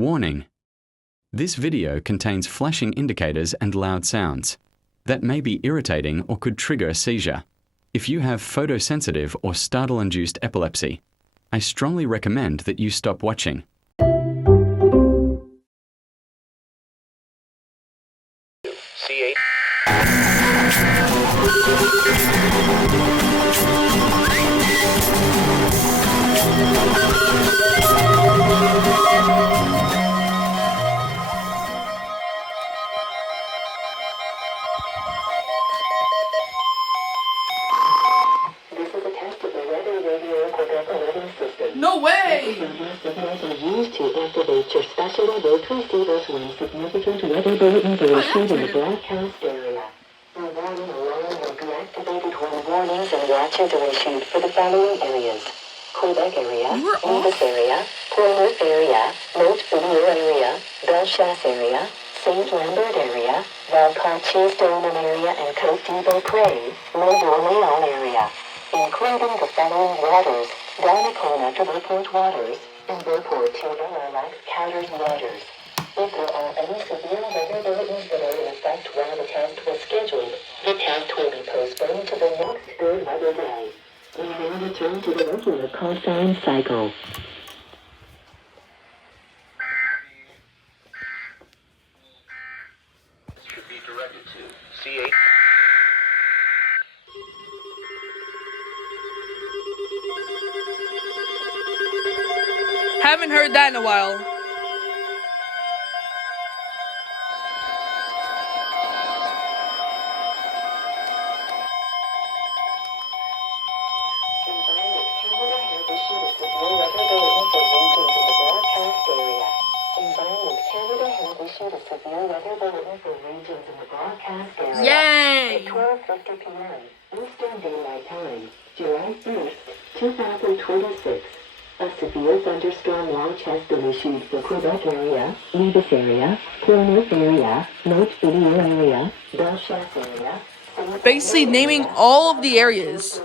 Warning: this video contains flashing indicators and loud sounds that may be irritating or could trigger a seizure. If you have photosensitive or startle-induced epilepsy, I strongly recommend that you stop watching. C8. This is a test of the weather radio Quebec alerting system. No way! Signals are used to activate your specially built receivers when significant weather bulletins are issued in the broadcast area. The warning alarm will be activated when warnings and watches are issued for the following areas: Quebec area, Nevis area, Port-Neuf area, Montpellier area, Bellechasse area, St. Lambert area, Valcartier-Stoneham area, and Côte-d'Ivoire, Mont-Orléans area, including the following waters: Donnacona to Beauport waters, and Beauport to Lilac Counters waters. If there are any severe weather bulletins that are in effect while the test was scheduled, the test will be postponed to the next good weather day. We now return to the regular call sign cycle. Should be directed to C8. Haven't heard that in a while. Environment Canada has issued a severe weather bulletin for regions in the broadcast area. Yay! At 12:50 p.m. Eastern Daylight Time, July 1st, 2026, a severe thunderstorm watch has been issued for Quebec area, Nevis area, Port-Neuf area, Montpellier area, Bellechasse area, Basically naming all of the areas.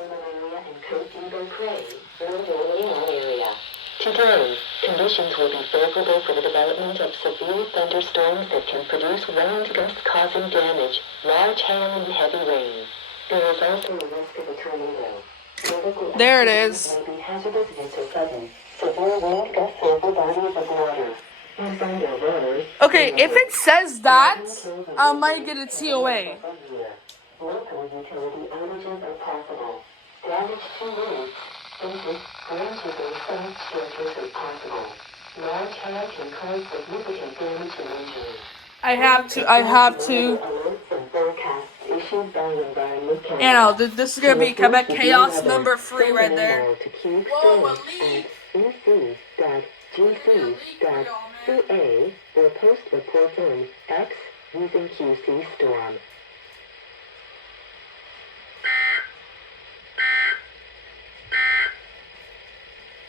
Today, conditions will be favorable for the development of severe thunderstorms that can produce wind gusts causing damage, large hail, and heavy rain. There is also a risk of a tornado. There it is. May be hazardous if it's sudden. Severe wind gusts over bodies of water. And underwater. Okay, if it says that, I might get a TOA. Local utility outages are possible. Damage to roofs, bridges, branches, and some structures are possible. Large hail can cause significant damage and injury. I have to. Alerts and forecasts issued by Environment Canada. You know, this is gonna be Quebec Chaos number 3 right there. Whoa, at ec.gc.ca or post reports on X using QC Storm.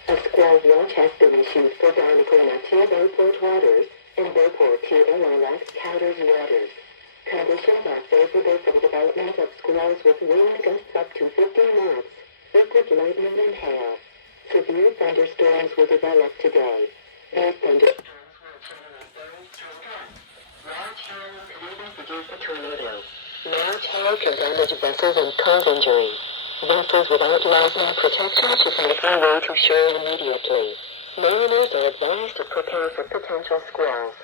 A squall watch has been issued for Donnacona to Beauport waters and Beauport to Lilac Counters waters. Conditions are favorable for the development of squalls with wind gusts up to 50 knots, frequent lightning and hail. Severe thunderstorms will develop today. These thunderstorms will generate very strong gusts. Large hail can even produce a tornado. Large hail can damage vessels and cause injury. Vessels without lightning protection should make their way to shore immediately. Mariners are advised to prepare for potential squalls.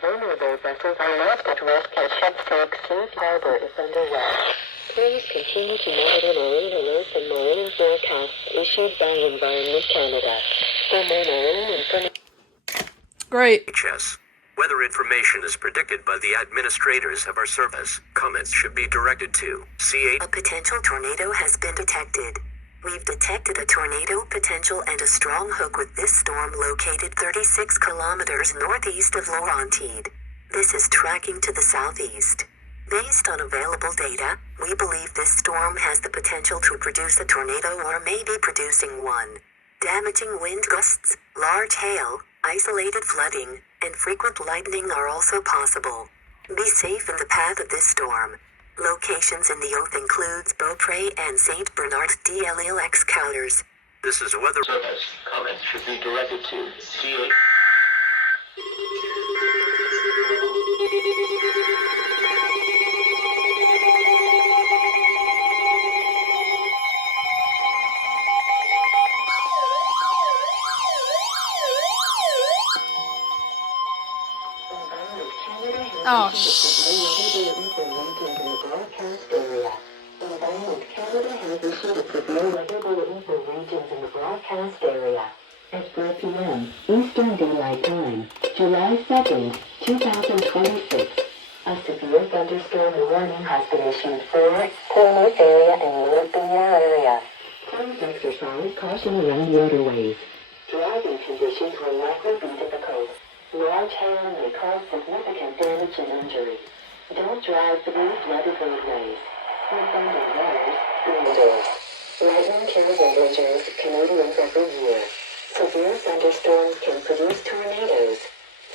Vulnerable vessels are left at risk as ships seek safe harbor if underway. Please continue to monitor marine alerts and marine forecasts issued by Environment Canada. For more marine information. Great. EAS. Weather information is predicted by the administrators of our service. Comments should be directed to C8. A potential tornado has been detected. We've detected a tornado potential and a strong hook with this storm located 36 kilometers northeast of Laurentide. This is tracking to the southeast. Based on available data, we believe this storm has the potential to produce a tornado or may be producing one. Damaging wind gusts, large hail, isolated flooding, and frequent lightning are also possible. Be safe in the path of this storm. Locations in the oath includes Beaupré and St. Bernard DLLX counters. This is Weather Service. Comments should be directed to C8. Oh, Environment Canada has issued a severe weather bulletin for regions in the broadcast area. At 4 p.m. Eastern Daylight Time, July 2nd, 2026, a severe thunderstorm warning has been issued for Quebec area and Northern area. Please exercise caution around waterways. Driving conditions will likely be difficult. Large hail may cause significant damage and injury. Don't drive through flooded roadways. When thunder roars, be indoors. Lightning kills and injures Canadians every year. Severe thunderstorms can produce tornadoes.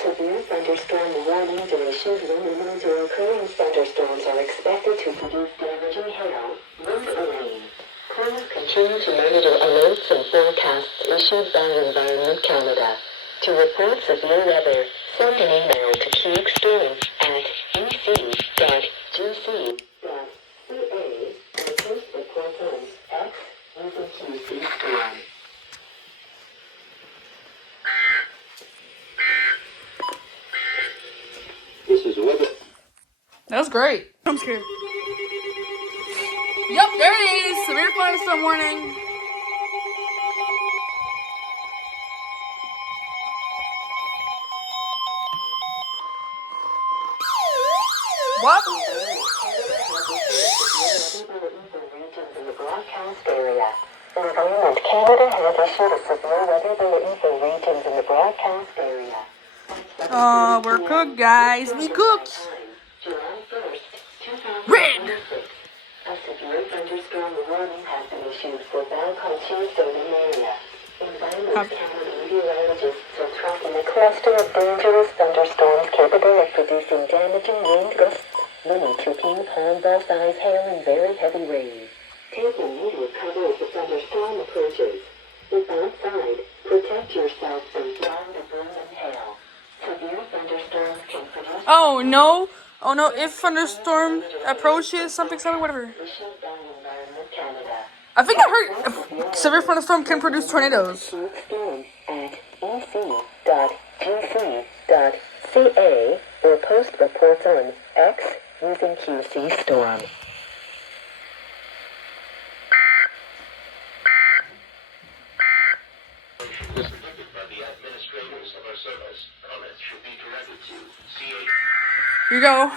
Severe thunderstorm warnings are issued when imminent or occurring thunderstorms are expected to produce damaging hail, wind, or rain. Please continue to monitor alerts and forecasts issued by Environment Canada. To report severe weather, send an email to qextreme@ec.gc.ca or post reports on X using QC Storm. This is weather. that was great. I'm scared. Yep, there it is. Severe thunderstorm warning. What? Environment Canada has issued a severe weather bulletin for regions in the broadcast area. We're cooked, guys. We cooked. July 1st, 2026. Red. A severe thunderstorm warning has been issued for Valconcini area. Environment Canada meteorologists are tracking a cluster of dangerous thunderstorms capable of producing damaging wind gusts, winning to ping-pong ball-sized hail and very heavy rain. Take immediate cover as the thunderstorm approaches. If outside, protect yourself from flying debris and hail. Severe thunderstorms can produce... Oh no. Oh no, if thunderstorm approaches, something, whatever. issued by Environment Canada. I think I heard severe thunderstorm can produce tornadoes. Storm at ec.gc.ca or post reports on X using QC Storm. Was predicted by the administrators of our service. Comments should be directed to CA. Here you go.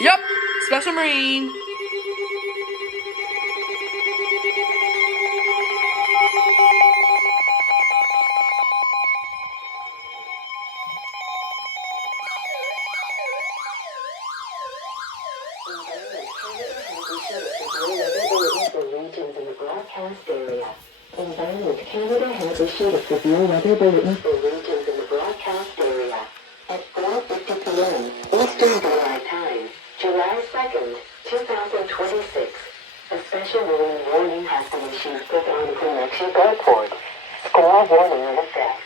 Yep, Special Marine. Environment Canada has issued a severe weather bulletin for regions in the broadcast area. At 4:50 p.m. Eastern Daylight Time, July 2nd, 2026, a special marine warning has been issued for Quebec Airport. Squall warning in effect.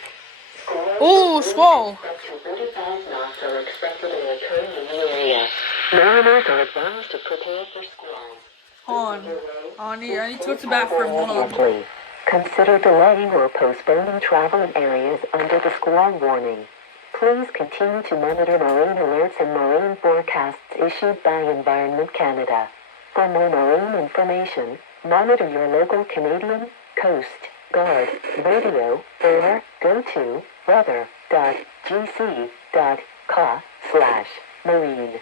Ooh, squall. Up to 35 knots are expected and occurring in the area. Mariners are advised to prepare for squalls. Hold on. I need to go to the bathroom. Hold on. Consider delaying or postponing travel in areas under the squall warning. Please continue to monitor marine alerts and marine forecasts issued by Environment Canada. For more marine information, monitor your local Canadian Coast Guard radio or go to weather.gc.ca/marine.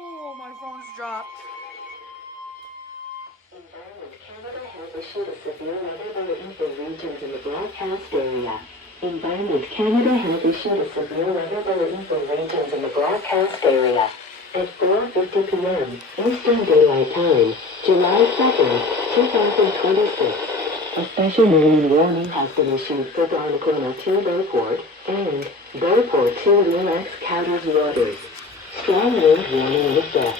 Oh, my phone's dropped. Environment Canada has issued a severe weather bulletin for regions in the broadcast area. Environment Canada has issued a severe weather bulletin for regions in the broadcast area. At 4:50 p.m. Eastern Daylight Time, July 2nd, 2026, A special marine warning has been issued for Dharmakona 2 Beauport and Beauport 2 Lilacs Counters waters. Strong wind warning in effect.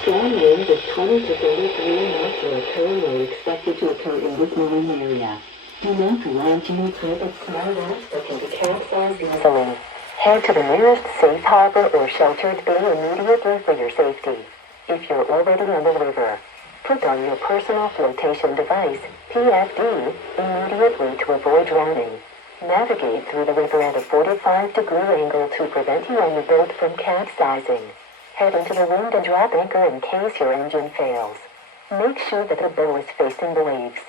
Strong winds of 20 to 33 knots are currently expected to occur in this marine area. Do not launch any trip at small rafts that can be capsized easily. Head to the nearest safe harbor or sheltered bay immediately for your safety. If you're already on the river, put on your personal flotation device, PFD, immediately to avoid drowning. Navigate through the river at a 45-degree angle to prevent you and your boat from capsizing. Head into the wind and drop anchor in case your engine fails. Make sure that the bow is facing the waves.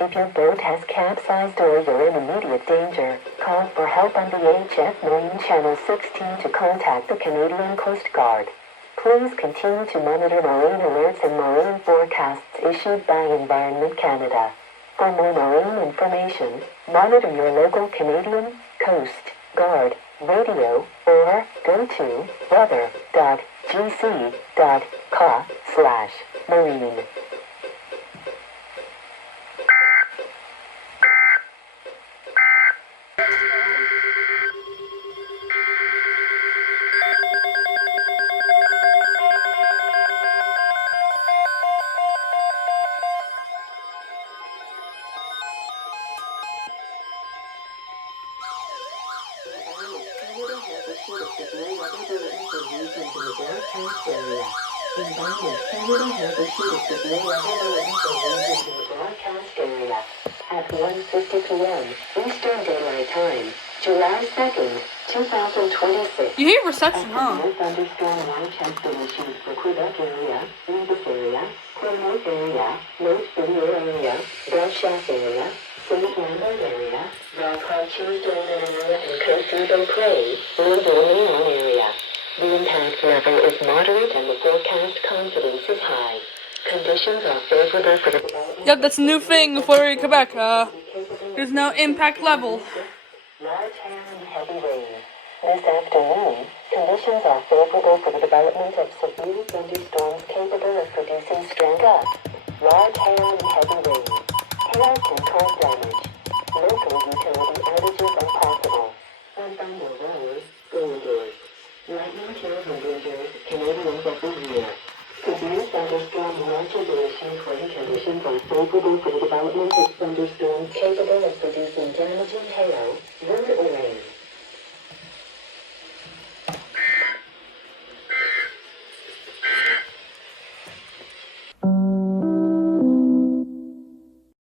If your boat has capsized or you're in immediate danger, call for help on VHF Marine Channel 16 to contact the Canadian Coast Guard. Please continue to monitor marine alerts and marine forecasts issued by Environment Canada. For more marine information, monitor your local Canadian Coast Guard radio or go to weather.gc.ca/marine. At 1:50 p.m. Eastern Daylight Time, July 2nd, 2026. You hate reception, huh? No thunderstorm watch has been issued for Quebec area, Rebus area, Quebec area, North Villiers area, Belfast area, St. Lambert area, Valcartier area, and Coastal Prairie, Louisville area. The impact level is moderate and the forecast confidence is high. Conditions are favorable for the development. Yep, that's a new thing for Quebec. There's no impact level. Large hail and heavy rain. This afternoon, conditions are favorable for the development of severe thunderstorms capable of producing strong gusts, large hail and heavy rain. Hail can cause damage. Local utility outages are possible. When thunder rolls, go indoors. Lightning kills and injures Canadians every year. Severe thunderstorm watch and conditions are favorable for the development of thunderstorms capable